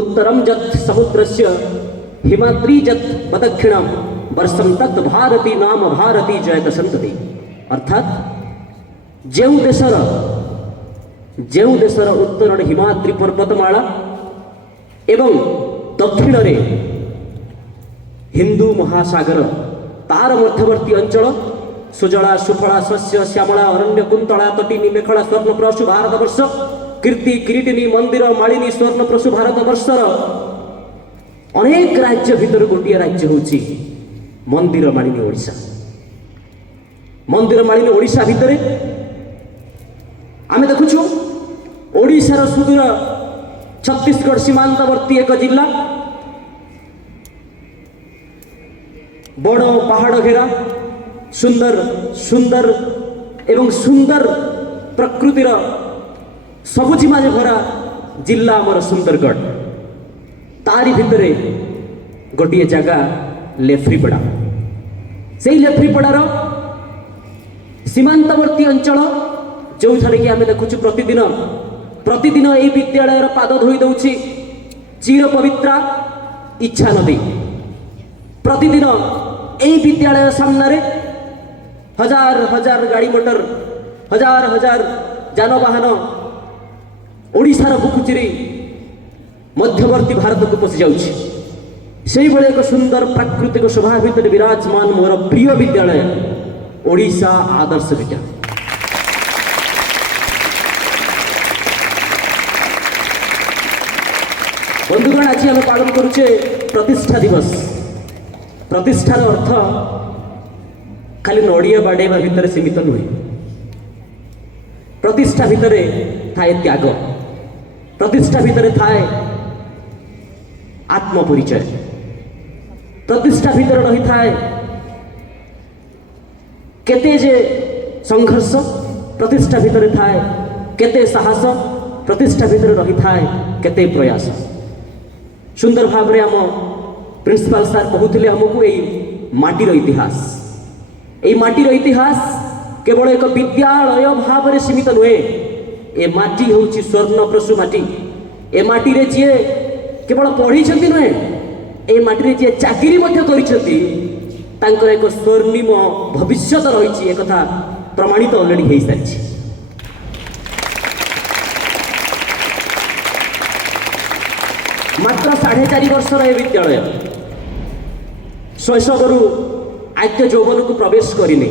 उत्तरम जत समुद्रस्य हिमाद्री जत बदक्षिणम वर्षम तत् भारती नाम भारती जयत संतति। अर्थात ଯେଉଁ ଦେଶର ଉତ୍ତରରେ ହିମାଦ୍ରି ପର୍ବତମାଳା ଏବଂ ଦକ୍ଷିଣରେ ହିନ୍ଦୁ ମହାସାଗର, ତାର ମଧ୍ୟବର୍ତ୍ତୀ ଅଞ୍ଚଳ ସୁଜଳା ସୁଫଳା ଶସ୍ୟ ଶ୍ୟାମଳା ଅରଣ୍ୟ କୁନ୍ତଳା ତଟିନୀ ମେଖଳା ସ୍ୱର୍ଣ୍ଣପ୍ରସୁ ଭାରତବର୍ଷ, କୀର୍ତ୍ତି କିରୀଟିନୀ ମନ୍ଦିର ମାଳିନୀ ସ୍ୱର୍ଣ୍ଣପ୍ରସୁ ଭାରତବର୍ଷର ଅନେକ ରାଜ୍ୟ ଭିତରୁ ଗୋଟିଏ ରାଜ୍ୟ ହେଉଛି ମନ୍ଦିର ମାଳିନୀ ଓଡ଼ିଶା। ମନ୍ଦିର ମାଳିନୀ ଓଡ଼ିଶା ଭିତରେ ଆମେ ଦେଖୁଛୁ ଓଡ଼ିଶାର ସୁଦୂର ଛତିଶଗଡ଼ ସୀମାନ୍ତବର୍ତ୍ତୀ ଏକ ଜିଲ୍ଲା, ବଡ଼ ପାହାଡ଼ ଘେରା ସୁନ୍ଦର ଏବଂ ସୁନ୍ଦର ପ୍ରକୃତିର ସବୁଜିମାରେ ଭରା ଜିଲ୍ଲା ଆମର ସୁନ୍ଦରଗଡ଼। ତାରି ଭିତରେ ଗୋଟିଏ ଜାଗା ଲେଫ୍ରିପଡ଼ା। ସେଇ ଲେଫ୍ରିପଡ଼ାର ସୀମାନ୍ତବର୍ତ୍ତୀ ଅଞ୍ଚଳ ଯେଉଁଠାରେ କି ଆମେ ଦେଖୁଛୁ ପ୍ରତିଦିନ ଏହି ବିଦ୍ୟାଳୟର ପାଦ ଧୋଇ ଦେଉଛି ଚିର ପବିତ୍ରା ଇଚ୍ଛା ନଦୀ। ପ୍ରତିଦିନ ଏହି ବିଦ୍ୟାଳୟ ସାମ୍ନାରେ ହଜାର ହଜାର ଗାଡ଼ି ମଟର, ହଜାର ଯାନବାହନ ଓଡ଼ିଶାର ବୁକୁ ଚିରି ମଧ୍ୟବର୍ତ୍ତୀ ଭାରତକୁ ପଶି ଯାଉଛି। ସେଇଭଳି ଏକ ସୁନ୍ଦର ପ୍ରାକୃତିକ ଶୋଭା ଭିତରେ ବିରାଜମାନ ମୋର ପ୍ରିୟ ବିଦ୍ୟାଳୟ ଓଡ଼ିଶା ଆଦର୍ଶ ବିଦ୍ୟାଳୟ। বন্ধুগণ, আজ আমি পালন করুছে প্রতিষ্ঠা দিবস। প্রতিষ্ঠার অর্থ খালি নড়িয়া বাড়াইবা ভিতরে সীমিত নুহে। প্রতিষ্ঠা ভিতরে থাকে ত্যাগ, প্রতিষ্ঠা ভিতরে থাকে আত্মপরিচয়, প্রতিষ্ঠা ভিতরে রহি থাকে কেতে যে সংঘর্ষ, প্রতিষ্ঠা ভিতরে থাকে কেতে সাহস, প্রতিষ্ঠা ভিতরে রহি থাকে কেতে প্রয়াস। সুন্দর ভাবে আম প্রিন্সিপাল স্যার কহুলে আমকু এই মাটির ইতিহাস, এই মাটির ইতিহাস কেবল এক বিদ্যালয় ভাবে সীমিত নুহে। এ মাটি হচ্ছে স্বর্ণপ্রসূ মাটি। এ মাটিরে যে কেবল পড়িছেন নুহে, এই মাটিরে যে চাকরি মধ্যে করেছেন তাঙ্কর এক স্বর্ণিম ভবিষ্যৎ রয়েছে, একথা প্রমাণিত অলরেডি হয়ে সারিছে। মাত্র 4.5 বর্ষর এ বিদ্যালয় শৈশবরু আদ্য যৌবনকু প্রবেশ করিনি।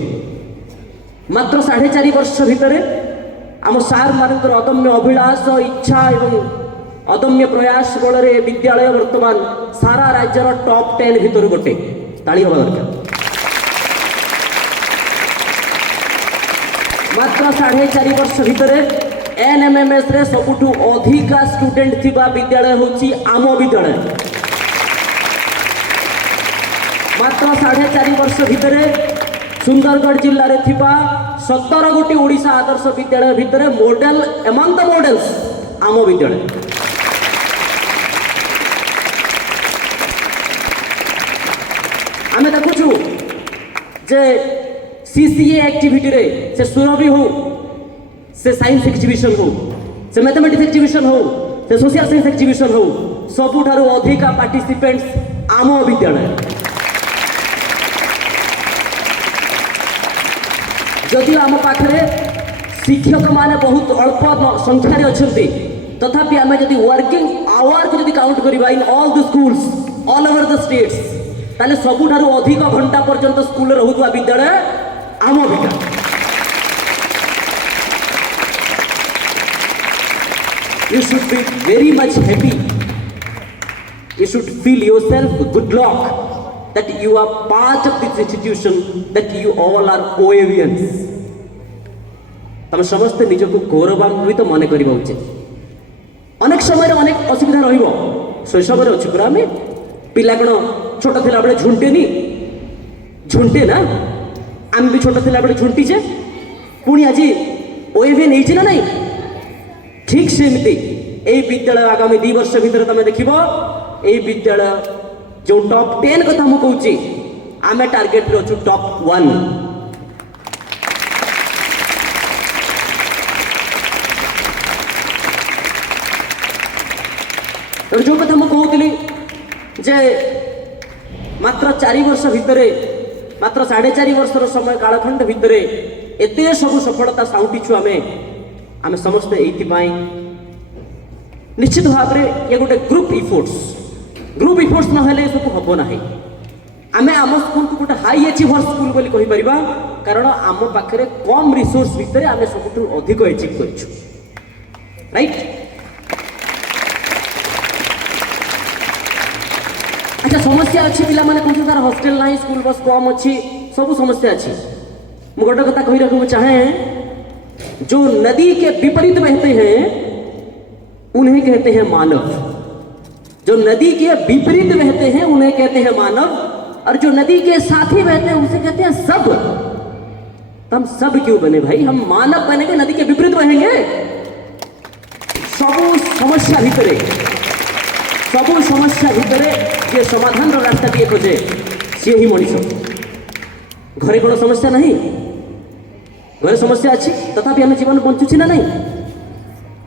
মাত্র 4.5 বর্ষ ভিতরে আম সার মানଙ୍କର অদম্য অভিলাষ ইচ্ছা এবং অদম্য প্রয়াস বଳରେ এ বিদ্যালয় বর্তমান সারা রাজ্যর টপ 10 ভিতর গোটে। তালি হওয়া দরকার। মাত্র 4.5 বর্ষ ভিতরে এনএমএমএস রে সবুঠু অধিকা স্টুডেন্ট থিবা বিদ্যালয় হচ্ছে আম বিদ্যালয়। মাত্র 4.5 বর্ষ ভিতরে সুন্দরগড় জেলার থিবা 17 গোটি ওড়িশা আদর্শ বিদ্যালয় ভিতরে মডেল এমং দ্য মডেলস আম বিদ্যালয়। আমি দেখুছু যে সিসিএ एक्टिविटी रे से सुरभि हो, से साइंस एक्जिबिशन हो, से मैथमेटिक्स एक्जिबिशन हो, से सोशल साइंस एक्जिबिशन हो, सबुठारु अधिका पार्टिसिपेंट्स आम विद्यालय। जदिओ आम पाखे शिक्षक माने बहुत अल्प संख्यार अच्छा, तथापि आम जदि वर्किंग आवर को जदि काउंट करिबा in all the schools all over the states, ताले सबुठारु अधिक घंटा पर्यंत स्कूल रहुवा विद्यालय आम विद्यालय। You should be very much happy. You should feel yourself good luck that you are part of this institution, that you all are OAVians. तम समस्त निजको गौरवान्वित मन करिबा उचित। अनेक समय अनेक असुविधा रहिबो। शैशव अच्छी पूरा आम पिला कण छोट थिला बेले झुंटेनी झुंटे ना, आम भी छोट थिला बेले झुंटीचे, पुणी आज OAVian होइछि ना नहीं। ठीक सेमती यही विद्यालय आगामी 2 वर्ष भितर तुम देख यही विद्यालय जो टॉप 10 कथा मु कहूँ आम टार्गेट अच्छु टॉप 1। तेणु जो कथा मुझे कहूली जे मात्र 4 वर्ष भितर मात्र 4.5 वर्षर समय कालखंड भितर एत सब सफलता साउटीछु आम समस्ते ये निश्चित भाव में ये गोटे ग्रुप इफोर्ट्स ना सब हम ना आम आम स्कूल को गोटे हाई अचिभर स्कूल बोली कहीपर कारण आम पाखे कम रिसोर्स भितर आम सब अधिक अचिव कर राइट। अच्छा समस्या अच्छी पिला माने कहते तार हॉस्टल ना स्कूल बस कम अच्छी सब समस्या अच्छी मुझे गोटे कथा कही रखना चाहे जो नदी के विपरीत बहते हैं उन्हें कहते हैं मानव, जो नदी के विपरीत बहते हैं उन्हें कहते हैं मानव, और जो नदी के साथ ही बहते हैं उसे कहते हैं सब। तो हम सब क्यों बने भाई, हम मानव बनेंगे नदी के विपरीत बहेंगे। सबू समस्या भितर जे समाधान रास्ता टे खोजे सी ही मनीष। घरे कौन समस्या नहीं, घरे समस्या अच्छी तथापि आम जीवन बंचुची ना नहीं,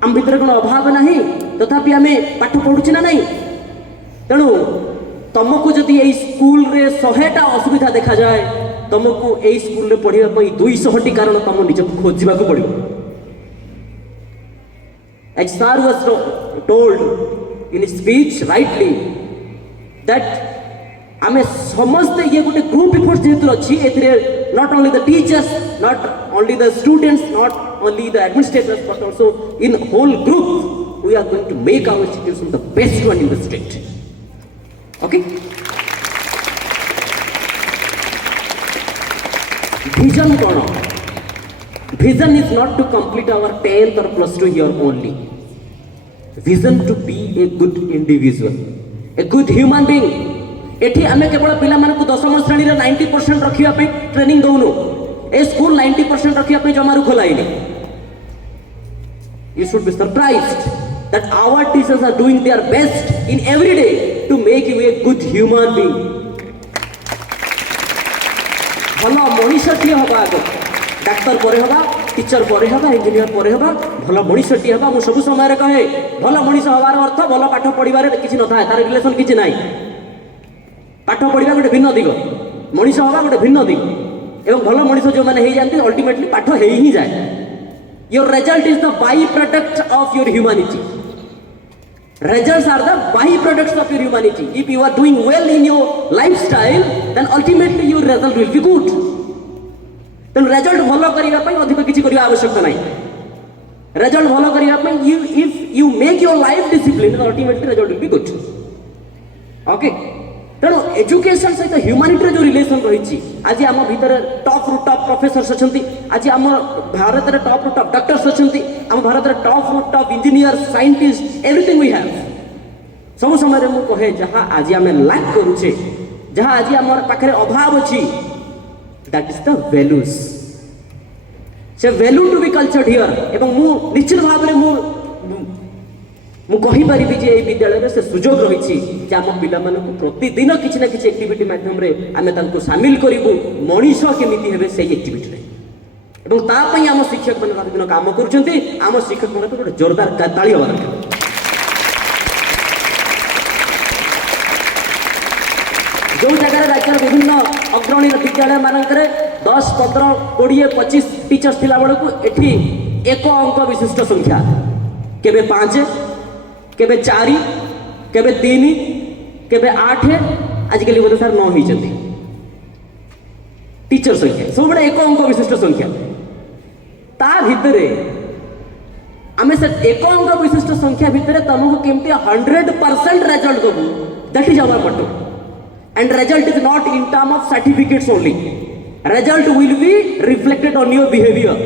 आम भितर कौन अभाव नहीं तथापि आम पाठ पढ़ुची ना नहीं। तेणु तुमको जदि ये स्कूल रे 100टा असुविधा देखा जाए तुमको ये स्कूल रे पढ़ाई 200टी कारण तुम निज खोजा पड़ो। As sir was told in his speech rightly that आमे समझते ये गोटे ग्रुप इफोर्ट्स जेहेतु अच्छी एथिरे not only the teachers, not only the students, not only the administrators, but also in whole group we are going to make our institution the best one in the state. Okay? Vision kono? Vision is not to complete our 10th or +2 year only. Vision to be a good individual, a good human being. एठी आमे केवल पिला मान को 10वीं श्रेणी रे 90% रखिया पे ट्रेनिंग दउनु, ए स्कूल 90% रखिया पे जमारू खोलाइनी। You should be surprised that our teachers are doing their best in every day to make you a good human being. भलो मनुष्यटी हबा आगो, डाक्टर परे हबा, टीचर परे हबा, इंजीनियर परे हबा, भलो मनुष्यटी हबा। मु सब समय रे कहे भलो मनुष्य हबार अर्थ भलो पाठ पढिबारे किछि न थाए, तार रिलेशन किछि नाही। पाठ पढ़ा गोटे भिन्न दिग, मनीष हवा गोटे भिन्न दिग, एवं भल मनीष जो मैंने हो जाती अल्टीमेटली पाठ हो ही जाए। Your result is the by product of your humanity. Results are the by products of your humanity. If you are doing well in your lifestyle then ultimately your result will be good. तेणु result भल करने अधिक किसी करने आवश्यकता नहीं। Result भल करने if you make your life discipline ultimately result will be good. Okay, तेणु एजुकेशन सहित ह्यूमानिटी जो रिलेशन रही आज आम भीतर टॉप रु टॉप प्रोफेसर्स अच्छा, आज आम भारत में टॉप रु टॉप डॉक्टर्स अच्छा, आम भारत में टॉप रु top engineer scientist everything we have. सब समय मु कहे जहाँ आज आम लैक करुचे, जहाँ आज आम पाखे अभाव अच्छी, दैट इज द वैल्यूज। से value to be cultured here. एवं मु निश्चित भाव में मु कहि परिबि जे ए विद्यालय से सुजोग रही जे आम पिला मानकु प्रतिदिन किछि ना किछि एक्टिविटी माध्यम रे आमे तांको शामिल करिबु मनीष केमिति हेबे सेही एक्टिविटी रे। एवं ता पई आम शिक्षक मन प्रतिदिन काम करूछंती। आम शिक्षक मन तो जोरदार ताली हवा दरकार। जो जगह राज्यर विभिन्न अग्रणी विद्यालय मानकरे 10, 15, 20, 25 टीचर्स थिला बेलकु एठी एक अंक विशिष्ट संख्या, केबे 5, केबे 4, केबे 3, केबे 8, आजिकल बोधे सार 9 होती टीचर संख्या, सब बड़े एक अंक विशिष्ट संख्या। ता भितरे आमे से एक अंक विशिष्ट संख्या भितरे तुमको केमती 100% रिजल्ट दबु, that is our motto. And result is not in term of certificates only, result will be reflected on your behaviour.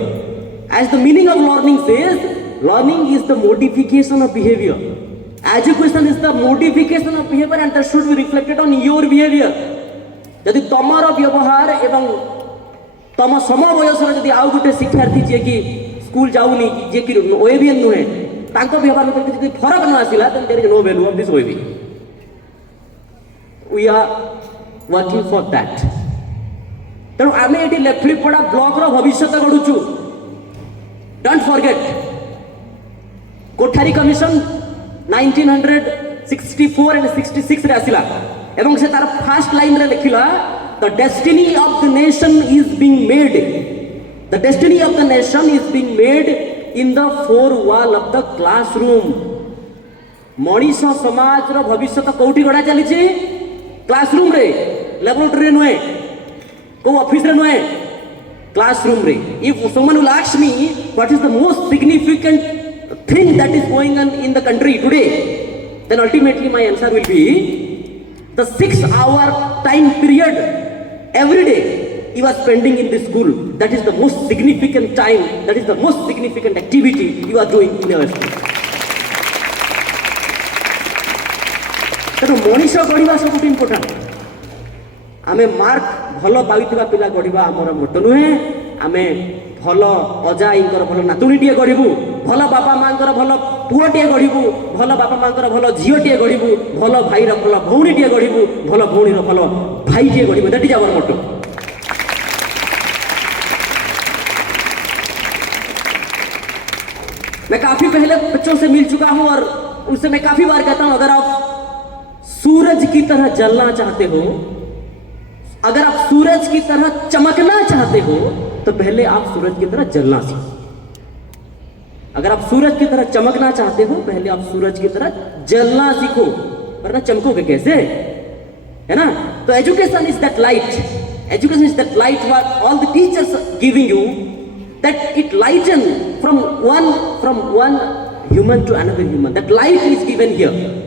As the meaning of learning says, learning is the modification of behavior. Education is the modification of behavior and that should be reflected on your behavior. यदि तमर व्यवहार एवं तम सम बयसर यदि आउ गोटे शिक्षार्थी जे कि स्कूल जाऊनी, जे कि ओएबीएन नुहे, तांको व्यवहार में यदि फरक न आसिला then there is no value of this OAV. We are working for that. तेणु आमे एटी लेफ्लिपड़ा ब्लॉक रो भविष्य गढ़ुचु। Don't forget Kothari commission 1900 64 and 66 रे आसिला एवं से तार फर्स्ट लाइन रे लिखिला the destiny of the nation is being made the destiny of the nation is being made in the four wall of the classroom मनीष समाज रो भविष्य तो कोठी गड़ा चली क्लासरूम रे लैबोरेटरी नुए को ऑफिस रे नुए classroom रे if someone will ask me what is the most significant thing that is going on in the country today then ultimately my answer will be the 6-hour time period every day you are spending in this school that is the most significant time that is the most significant activity you are doing in our school तेणु मनीष गढ़ा सब important आमे mark भल पाइथिबा पिला गढ़ा आमर मोट नुहे आमे भल अजाईंकर भल नातुणीटे गढ़ू भल बापा मांकर भल पुओटे गढ़ू भल बापा मांकर भल झीटे गढ़ू भल भाईर भल भौणीटे गढ़ू भल भौणीर भल भाईटे गढ़ू दैट इज आवर मोटो मैं काफी पहले बच्चों से मिल चुका हूं और उनसे मैं काफी बार कहता हूं अगर आप सूरज की तरह जलना चाहते हो अगर आप सूरज की तरह चमकना चाहते हो तो पहले आप सूरज की तरह जलना सीखो अगर आप सूरज की तरह चमकना चाहते हो पहले आप सूरज की तरह जलना सीखो वरना चमकोगे कैसे है ना तो education is that light what all the teachers giving you that it lighten from one human to another human that light is given here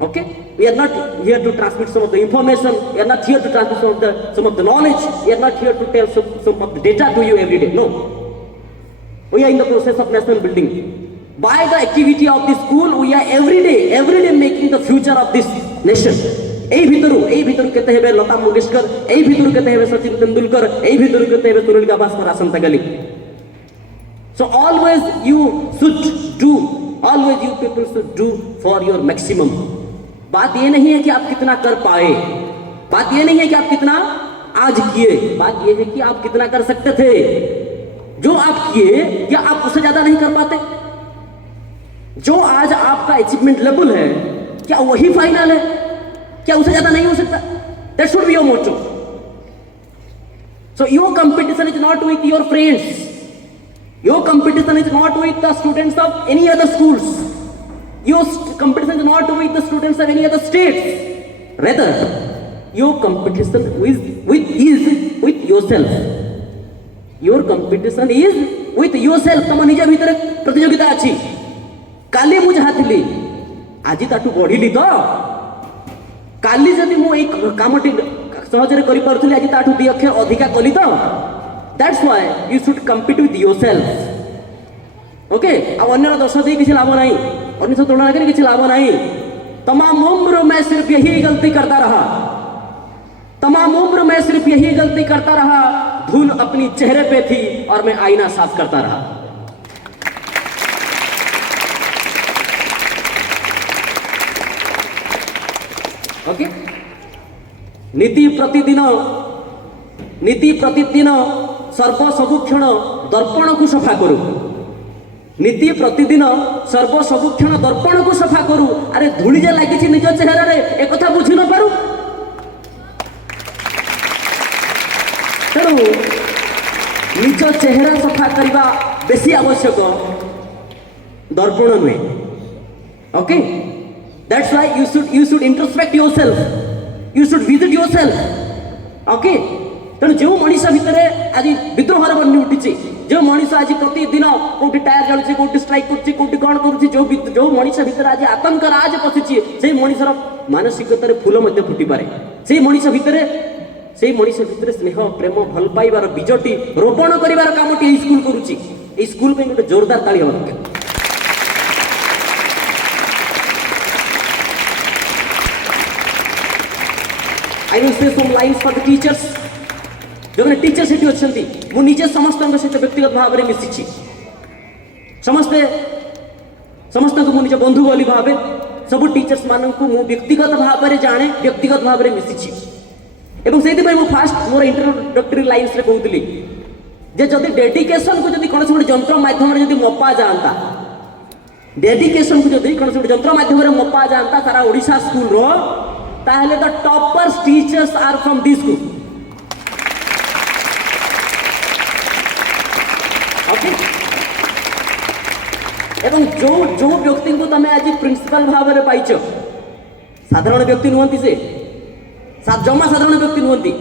okay we are not here to transmit some of the information we are not here to transmit some of the knowledge we are not here to tell some of the data to you every day no we are in the process of national building by the activity of this school we are every day making the future of this nation ei bhitoru kete hebe Lata Mangeshkar ei bhitoru kete hebe Sachin Tendulkar ei bhitoru kete hebe Sunil Gavaskar asanta gali so always you people should do for your maximum बात ये नहीं है कि आप कितना कर पाए बात ये नहीं है कि आप कितना आज किए बात ये है कि आप कितना कर सकते थे जो आप किए या आप उससे ज्यादा नहीं कर पाते जो आज आपका अचीवमेंट लेवल है क्या वही फाइनल है क्या उससे ज्यादा नहीं हो सकता that should be your motto so your competition is not with your friends your competition is not with the students of any other schools your competition is not with the students of any other states rather your competition is with yourself your competition is with yourself तम निज भीतर प्रतियोगिता अछि काली मु जहा थिली आजि ताटू बढ़िली तो काली जदि मु एक कामटी सहजरे करि परथुली आजि ताटू दी अक्षर अधिका कली तो that's why you should compete with yourself okay आ अन्य दोष दे किसी लाभ नहीं और इनसे तुलना करके किसी लाभ नहीं तमाम उम्र मैं सिर्फ यही गलती करता रहा तमाम उम्र मैं सिर्फ यही गलती करता रहा धूल अपनी चेहरे पे थी और मैं आईना साफ करता रहा ओके नीति प्रतिदिन सर्व सबुक्षण दर्पण को सफा करू नीति प्रतिदिन सर्व सबुक्षण दर्पण को सफा करू अरे धूली जे लगी निज चेहरा रे एक कथा बुझी न पारू तेणु निज चेहरा सफा करने बेसी आवश्यक दर्पण नुहे okay that's why you should introspect yourself you should visit yourself okay तेणु जो मनीष भितर आज विद्रोहर बनी उठी जो मनीष आज प्रतिदिन कौटी टायर जालुची कौटी स्ट्राइक करुच्ची कौटी कौन करुच्ची जो मनीष भितर आज आतंक राज पशिची से मनीषर मानसिकतार फूल मध्य फुटी पारे से मनीष भितर स्नेह प्रेम भल पाइबार बीजटी रोपण करिवार कामटी ए स्कूल करुच्ची ए स्कूल पे गोटे जोरदार ताली हवा दरकार I will say some lines for the teachers. जो मैंने टीचर सेठी अच्छी मु निजे समस्त सहित व्यक्तिगत भाव में मिसी समस्ते समस्त को निज बंधु बोली भावे सब टीचर्स मान को मु व्यक्तिगत भाव में जाने व्यक्तिगत भाव में मिसी एवं से फास्ट मोर इंट्रोडक्टरी लाइन्स कहूली जे जदि डेडिकेशन को जदि कौन गोटे जंत्र माध्यम जदि मपा जाता डेडिकेशन को जदि कौन से जंत्र माध्यम रे मपा जानता सारा ओडिशा स्कूल रो ताहले the toppers teachers are from this school. Okay एवं जो जो व्यक्ति को तमे आज प्रिंसिपल भाव में पाइछ साधारण व्यक्ति नुहंती से जमा साधारण व्यक्ति नुहंती.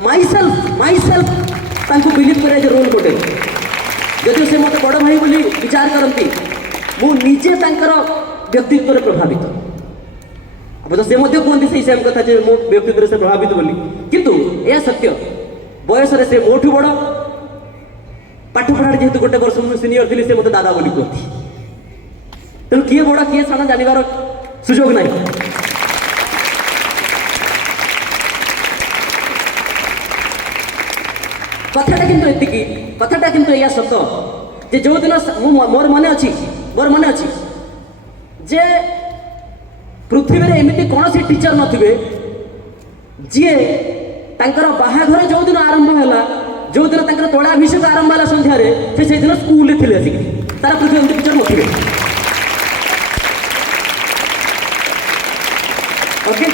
माई सेल्फ तांको बिलीव करे रोल मॉडल जदि से मत बड़ भाई बोली विचार करती मु निजे तांकर व्यक्तित्व रे प्रभावित. अब तो से मध्य कहते से सेम कथा जे मो व्यक्तित्व से प्रभावित बोली किंतु यह सत्य बयस रे से मोठू बड़ पाठ पढ़ा जेहेतु गोटे वर्ष मुझे सीनियर थी से मत दादा बोली कहती तेणु किए बड़ा किए साना जानवर सुजोग नहीं. कथाटा किंतु एतिकी कथाटा किंतु या सत जे जो दिन मोर मन अच्छी जे पृथ्वी में एमती कौन सी टीचर नथिबे जी तांकर बाहाघर जो दिन आरंभ है जो दिन तांकर तोलाभिषेक आरंभ है संध्यारे से दिन स्कूल थे आसिक तारा पृथ्वी एमती टीचर नथिबे. ओके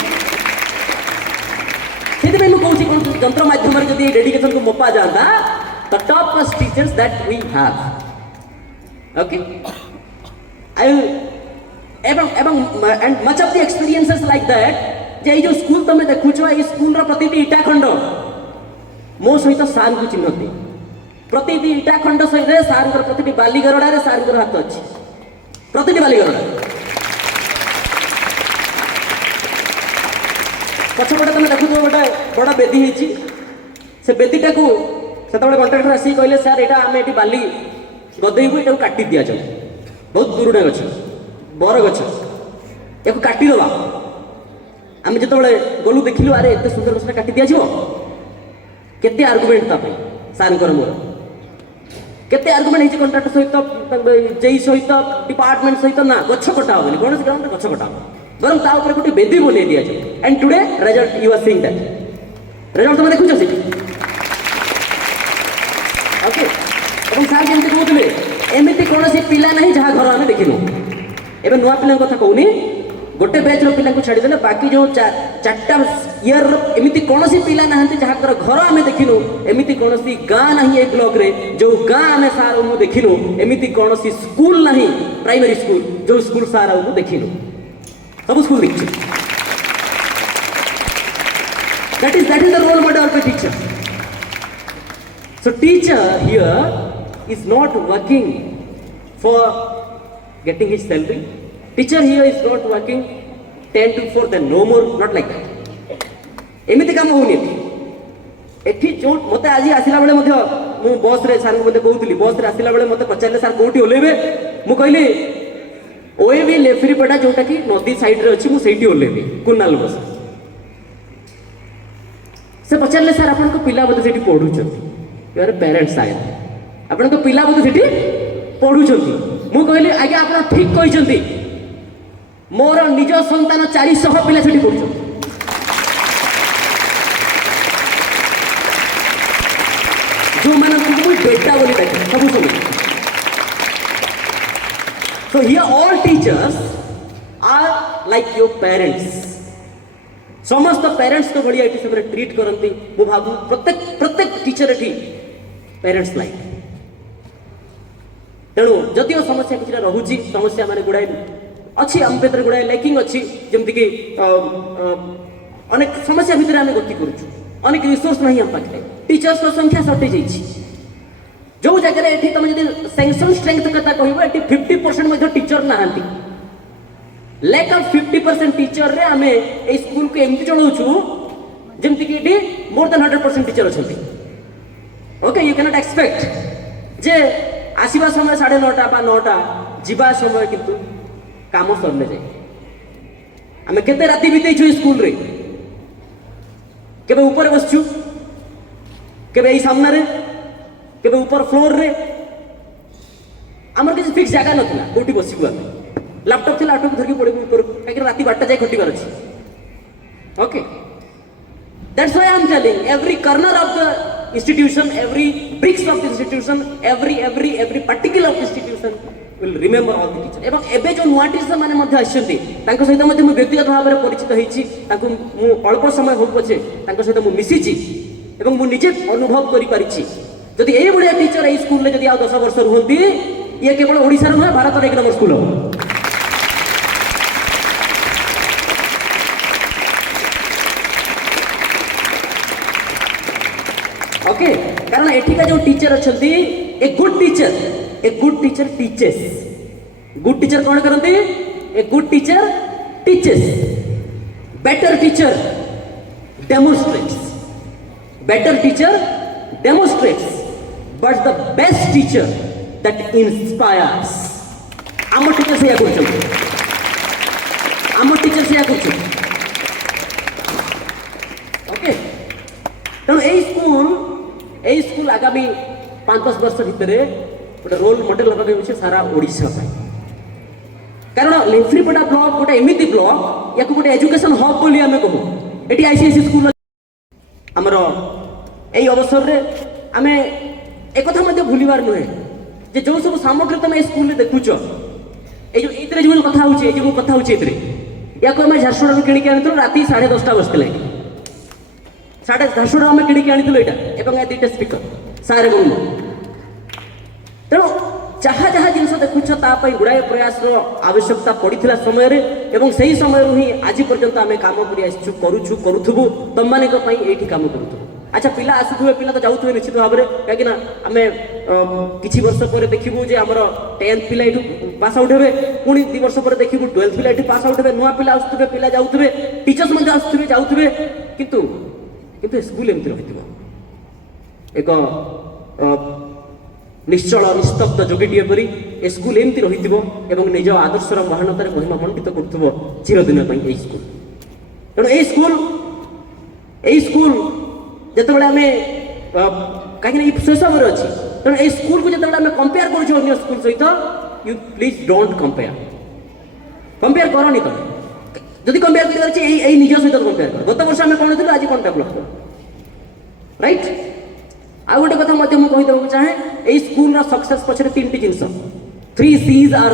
से मुझे कौन जंत्र माध्यम जब डेडिकेशन को मपा जाता the top teachers that we have. Okay and much of the experiences like that जे जो स्कूल तुम देखुच ये स्कूल प्रति इटा खंड मो सहित सार को चिन्हती प्रति इटा खंड सहित सार प्रति बालीगरड़ा सार हाथ अच्छी प्रति बालीगरड़ा पछपटे तुम देखु गोटे बड़ा बेदी होती से बेदीटा को से कंट्राक्टर आसिक कहले सर यहाँ आम ये बाली गदेबू ये काटी दि जाए बहुत पुराणा गछ बर गछ या काटिदवा आम जो गलु देखिलु अरे एत सुंदर गछटा काटी दि केते आर्गुमेंट सार मोर केते आर्गुमेंट होती कंट्राक्टर सहित जेई सहित डिपार्टमेंट सहित ना गछ कटा होनी कौन ग्राउंड गछ कटा बरं ता ऊपर गोटे बेदी बन दि जाए and today result you are seeing that result तुम देखुछ से ओके और सार जमी कहते एमती कौन पिला ना जहाँ घर आम देखिनु एवं नुआ पिला कथा कहूनी गोटे बैच पिला छाड़देले बाकी जो चार्टा इयर एमती कौन पिला ना जहाँ घर आम देखिनु एमती कौन गाँ ना ए ब्लॉक रे जो गाँ आम सार देखिनु एमती कौन स्कूल ना प्राइमरी स्कूल जो स्कूल सार देखिनु सब स्कूल देखिए. That is the role model of a teacher. So teacher here is not working for getting his salary. Teacher here is not working 10 to 4 then no more, not like that. एमती काम होनी एठी जो मते आज आसिला बेले मध्य मु बस रे सार को कहूली बस रे आसिला बेले मते पचारे सार कोठी ओलेबे मु कहली ओएवी लेफ्रीपड़ा जोटा कि नदी साइड रे अछि मु सेठी ओलेबी कुनाल बस से पचारे सर आपन को पिला बोधे सेठी पढु छथि योर पेरेंट्स आए आपन को पिला बोधे सेठी पढु छथि मु कहली आगे आपन ठीक कहि छथि मोर निज संतान 400 पिला सेठी पढु छथि जो माने को बेटा बोली देखि सब सुनि. So here all teachers are like your parents. समस्त पेरेंट्स तो बढ़िया ये सब ट्रीट करती मु भाबु प्रत्येक टीचर ये पेरेंट्स लाइक तेणु जदिव समस्या किसी रोचे समस्या मान गुड़ाए अच्छी आम भर गुड़ाए लैकिंग अच्छी जमती कि अनेक समस्या भितर आम गति करुचु अनेक रिसोर्स नहीं आम पाखे टीचर्स संख्या सर्टेज होती जो जगह ये तुम जब सैंक्शन स्ट्रेंथ कथा कह 50% टीचर नहांती लैक ऑफ 50% टीचर रे आमे ए स्कूल को एमती चलाउछु जेमती कि ये मोर देन 100% टीचर अच्छी. Okay you can not expect जे आसीबा समय 9:30 बा 9टा जीवा समय किंतु काम सरले जाए आमे केते राति बितेछु स्कूल रे केबे ऊपर बसछु केबे ई सामने रे केबे ऊपर फ्लोर रे आमर किसी फिक्स जगह नथला कोठी बसिबु आमे लैपटॉप थी लैपटॉप धरकी पड़े ऊपर कहीं राति 12टा जाए खटिबार अछि. Okay that's why I am telling every corner of the institution, every bricks of the institution, every particle of the institution will remember all the teachers. ଏବଂ ଏବେ ଯେଉଁ ନୂଆ ଟିଚର ମାନେ ମଧ୍ୟ ଆସିଛନ୍ତି ତାଙ୍କ ସହିତ ମଧ୍ୟ ମୁଁ ବ୍ୟକ୍ତିଗତ ଭାବରେ ପରିଚିତ ହେଇଛି, ତାଙ୍କୁ ମୁଁ ଅଳ୍ପ ସମୟ ହଉ ପଛେ ତାଙ୍କ ସହିତ ମୁଁ ମିଶିଛି ଏବଂ ମୁଁ ନିଜେ ଅନୁଭବ କରିପାରିଛି ଯଦି ଏଇଭଳିଆ ଟିଚର ଏଇ ସ୍କୁଲରେ ଯଦି ଆଉ 10 ବର୍ଷ ରୁହନ୍ତି ଇଏ କେବଳ ଓଡ଼ିଶାର ନୁହେଁ ଭାରତର 1 ନମ୍ବର ସ୍କୁଲ ହେବ। ओके कारण एठिका जो टीचर अच्छी a good teacher teaches good teacher कौन करते a good teacher teaches better teacher demonstrates but the best teacher that inspires आम टीचर से ओके तेणु এই স্কুল আগামী 5-10 वर्ष भितर गोटे रोल मॉडल हवा होছে सारा ओडिशा पाई कारण लेफ्रीपड़ा ब्लॉक गोटे एमिति ब्लॉक या गोटे एजुकेशन हब बोली आमे कहू एटी आईसीएसई स्कूल हमर एई अवसर रे आमे एकथा मध्ये भूलिबार नुहे जे जो सब सामग्री तुम ए स्कूल रे देखुछ ए जो एतरे जो कथा होचे जे मु कथा होचे एतरे या को आमे झारसुडा किणी के आनितो राती 10:30 बजते 10:30 आम किणी आनी एवं दुईटा स्पीकर सारे गुण तेणु जहाँ जहाँ जिन देखुच गुड़ाए प्रयास आवश्यकता पड़ा समय एवं से ही समय ही आज पर्यंत आम कम करूँ तुम मान कम करूँ। अच्छा पिला आसुवे पिला तो जाऊे निश्चित भाव में कहीं आम किसी वर्ष पर देखू जे आम 10th पिला ये पास आउट हे पुणी 2 वर्ष पर देखू 12th पिला ये पास आउट हे नुआ पिला आसुवे पिला जाऊे टीचर्स आसुवे जाऊे किंतु स्कूल एमती रही एक निश्चल निस्तब्ध जोगीटे परी ए स्कूल एमती रही निज आदर्शर महानतार महिमा मंडित कर चिरदिन स्कूल तेणु यही स्कूल जिते आम कहीं से समय अच्छी तेणु ये स्कूल को जिते आम कंपेयर कर स्कूल सहित यू प्लीज डोंट कंपेयर करनी तुम जदि कंपेयर कर निज सहित कंपेयर कर गत वर्ष आम कौन थी आज कौन डेभलप कर राइट आउ गोटे कथा मुझे कहीदेक चाहे यही स्कूल सक्सेस पछरे 3टी जिनस 3 C's are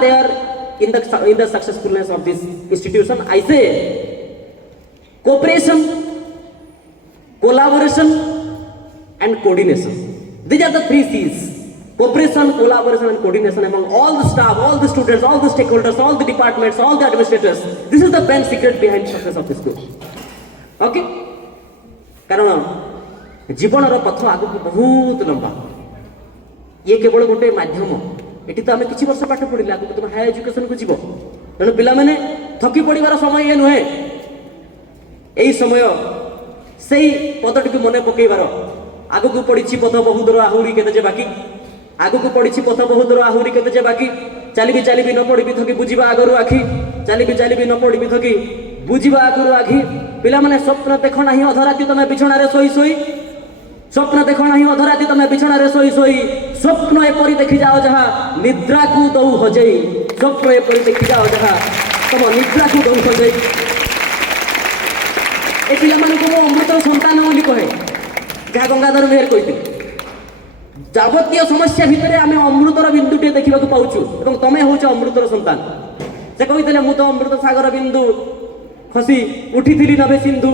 there in the successfulness of this institution I say cooperation collaboration and coordination these are the 3 C's cooperation collaboration and coordination among all the staff all the students all the stakeholders all the departments all the administrators this is the main secret behind success of the school okay कारण जीवन पथ आग को बहुत लंबा ये केवल गोटे माध्यम ये तो आम किसी वर्ष पाठ पढ़े आगे तुम हायर एजुकेशन को जीव तेणु पाने थकी पड़ार समय ये नुहे यही समय से पदटी को मन पकईबार आग को पड़ी पथ बहुत दूर आहरी के बाकी आग को पड़ी पथ बहुत दूर आहरी के बाकी चली न पड़ी थकी बुझा आगरू आखि चली न पड़ी थकी बुझा आगरू आखि पिला माने स्वप्न देख ना अधराती तुम बिछणार शोई स्वप्न देख ना अधराती तुम बिछणार शोई स्वप्न एपरी देखी जाओ जहाँ निद्रा को दौ हजई स्वप्न एपरी देखी जाओ जहाँ तुम निद्रा को दौ हजई ए पिला मानक मो अमृतर संतान बोली कहे जहाँ गंगाधर मेहर कहते जावतीय समस्या भितर आम अमृतर बिंदुटे देखा पाऊँ और तुम हूँ अमृतर संतान से कहते मु तो अमृत सागर बिंदु खसी उठी नभे सिंधु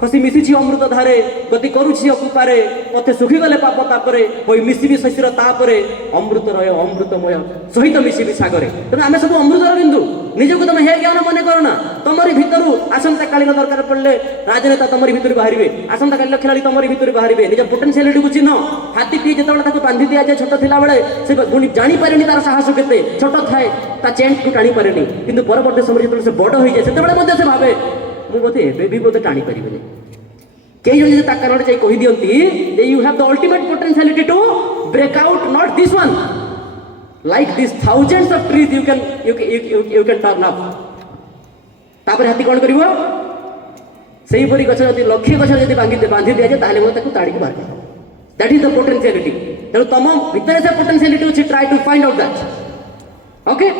खसी मिसी अमृत धारे गति करुछि अकुपारे पथे सुखीगले पाप तापरे होई मिसिबी शशिर तापरे अमृतरय अमृतमय सहित मिसिबी सागरे तेणु आम सब अमृतर बिंदु निजक तुम हे ज्ञान मन करना तुमरी भितर आसंता कालीन दरकार पड़े राजनेता तुमरी भितर बाहर आसंता कालीन खेला तुमरी भितर बाहर निज पोटेंशियलिटी को चिन्ह हाथी पी जो बांधि दि जाए छोट थिला बेले से जापारे तार साहस के छोट थाए ता चेन को टाणी पारे कि परवर्त समय जो से बड़ हो जाए से भावे मुझे एवं भी बोधे टाणी पारे कई जन कारण जाए कही दिखती you have the ultimate potentiality to break out not this one like this thousands of trees you can turn up तापर हाथी कौन करिवो सेही परी गछ जदि लक्ष्य गछ जदि बांधि दिया जाए ताले ताको ताड़ी को बाहर दैट इज द पोटेंशियलिटी तेणु तुम भितर से पोटेंशियलिटी अच्छी try to find out that okay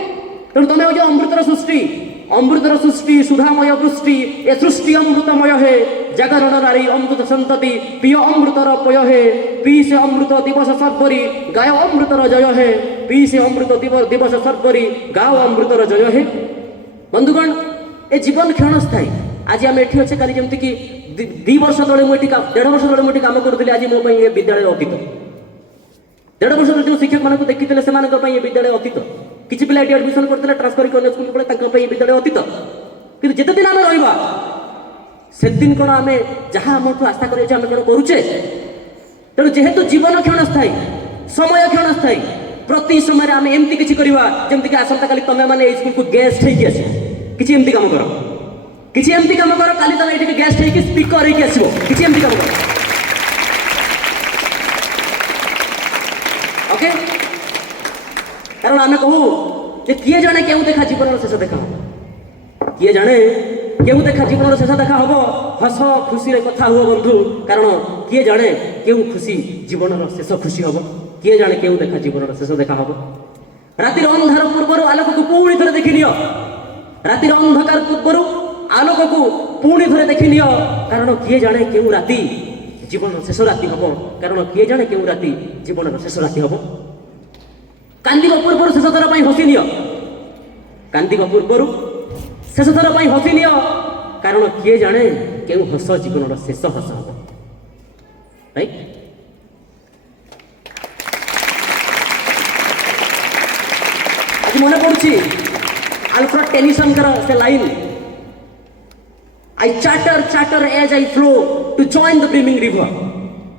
तेणु तुम हो अमृतर सृष्टि सुधामय वृष्टि ए सृष्टि अमृतमय है জাগরণ নারী অমৃত সন্ততি প্রিয় অমৃতর পয় হে পি সে অমৃত দিবস সর্বরি গায় অমৃতর জয় হে পি সে অমৃত দিবস সর্বরি গাও অমৃতর জয় হে। বন্ধুগণ এ জীবন ক্ষণস্থায়ী। আজি আমি এটি অছে কালি যেমতি কি 2 বর্ষ তলে মু এটি 1.5 বর্ষ তলে মু এটি কাম করুଥିଲି আজি মো পাই এ বিদ্যালয় অতীত। 1.5 ବର୍ଷ ଯେଉଁ ଶିକ୍ଷକ ମାନଙ୍କୁ ଦେଖିଥିଲେ ସେମାନଙ୍କ ପାଇଁ ଏ ବିଦ୍ୟାଳୟ ଅତୀତ। କିଛି ପିଲା ଏଠି ଆଡମିସନ କରିଥିଲେ ଟ୍ରାନ୍ସଫର କରି ଅନ୍ୟ ସ୍କୁଲ ପଳେ ତାଙ୍କ ପାଇଁ ଏ ବିଦ୍ୟାଳୟ ଅତୀତ। କିନ୍ତୁ ଯେତେ ଦିନ ଆମେ ରହିବା ସେଦିନ କ'ଣ ଆମେ ଯାହା ଆମଠୁ ଆଶା କରିଛେ ଆମେ କ'ଣ କରୁଛେ? ତେଣୁ ଯେହେତୁ ଜୀବନ କ୍ଷଣସ୍ଥାୟୀ ସମୟ କ୍ଷଣସ୍ଥାୟୀ ପ୍ରତି ସମୟରେ ଆମେ ଏମିତି କିଛି କରିବା ଯେମିତିକି ଆସନ୍ତାକାଲି ତମେ ମାନେ ଏଇ ସ୍କୁଲକୁ ଗେଷ୍ଟ ହେଇକି ଆସିବ। କିଛି ଏମିତି କାମ କର, କିଛି ଏମିତି କାମ କର କାଲି ତମେ ଏଠିକି ଗେଷ୍ଟ ହେଇକି ସ୍ପିକର ହେଇକି ଆସିବ। କିଛି ଏମିତି କାମ କର। ओके कारण आम कहू जे किए जाने केउ देखा जीवन शेष देखा हम किए जाने केउ देखा जीवन शेष देखा हम हस खुशी रे कथा हुआ बंधु कारण किए जाने केउ खुशी जीवन शेष खुशी हम किए जाने केउ देखा जीवन शेष देखा हम रातिर अंधार पूर्वर आलोक को पुणी थरे देखि नियो रातिर अंधकार पूर्वर आलोक को पुणी थरे देखि नियो कारण किए जाने केउ राति जीवन शेष राति हम कारण किए जाने केउ राति जीवन शेष राति हम कांदी पूर्वर शेष थर हसी नियो कांदी पूर्वर शेष थर हसी नियो कारण किए जाने केउ हस जीवन शेष हस हम राइट। आज मन पड़ुछि अल्फ्रेड टेनिसन से line I chatter as I flow to join the brimming river.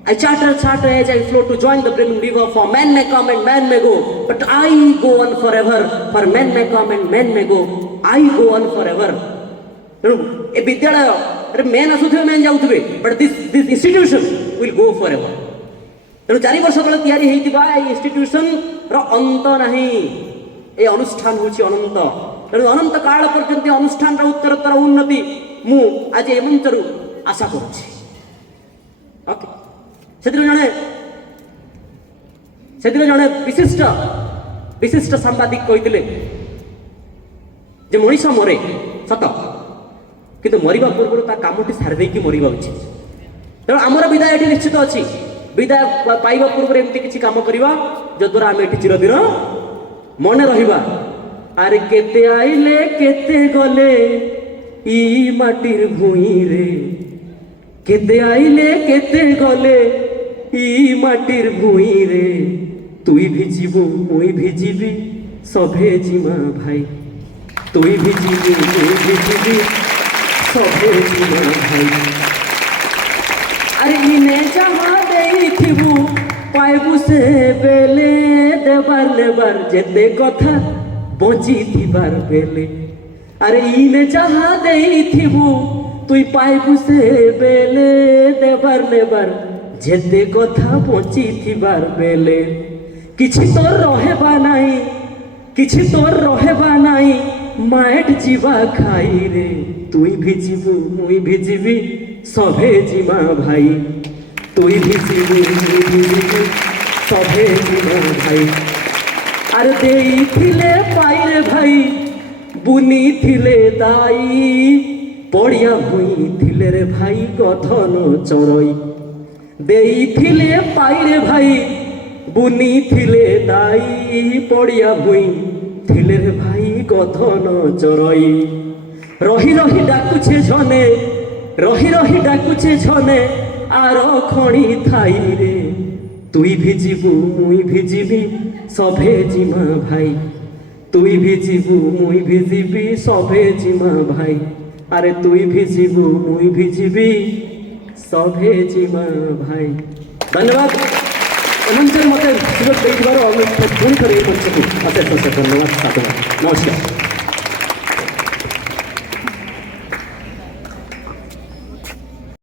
I chatter as I flow to join the brimming river. For man may come and man may go, but I go on forever. For man may come and man may go, I go on forever. A vidyalaya man asuthibe man jauthibe, but this institution will go forever. तेणु 4 वर्ष तले तैयारी हेइतिबा ए institution रो अंत नाही ए अनुष्ठान होछि अनंत तेणु अनंत काल पर्यंत अनुष्ठान रो उत्तरोत्तर उन्नति मु आज ए मंचरु आशा करूछि। ओके सेदिन जणे विशिष्ट सांबादिक कहिथिले जे मनीष मरे सत किंतु मरिबा पूर्व ता कामटी सारि देकी मरिबा उचित तेणु आमर विदाय एठी निश्चित अछि विदाय पाइबा पूर्व एमती किसी काम करवा जो द्वारा आम ये चिरदिन मन रहा। अरे केते आइले केते गले ई माटिर भूई रे केते आइले केते गले ई माटिर भूई रे तुई भी जीवु मुई भी जीवी सभे जीमा भाई तुई भी जीवु मुई भी जीवी सभे जीमा भाई। अरे इने जहाँ देइथिबु पाइबु से बेले देबार लेबार जेते कथा बची थिबार बेले। अरे इने जहाँ देइथिबु तुई पाइबु से बेले देबार लेबार जेते कथा बची थिबार बेले। किछि तोर रहेबा नाही किछि तोर रहेबा नाही माएट जीवा खाई रे तुई भी जीवु मुई भी जीवी सभे जीमा भाई तुई भी जीवु मुई भी जीवी सभे जीमा भाई। अरे देइथिले पाइरे भाई बुनी थिले दाई पड़िया भुई थिले रे भाई कथन चरई। देइथिले पाइरे भाई बुनी थिले दाई पड़िया भुई थिले रे भाई कथन चरई। रही रही डाकुछे झने रही रही डाकुछे झने आर खणी थाई रे तुई भी जीवु मुई भी जीवी सभे जीमा भाई तुई भी जीवु मुई भी जीवी सभे जीमा भाई। अरे तुई भी जीवु मुई भी जीवी सभे जीमा भाई। धन्यवाद मत सुजोग पुणी थे अशेष अशेष धन्यवाद साधुवाद नमस्कार।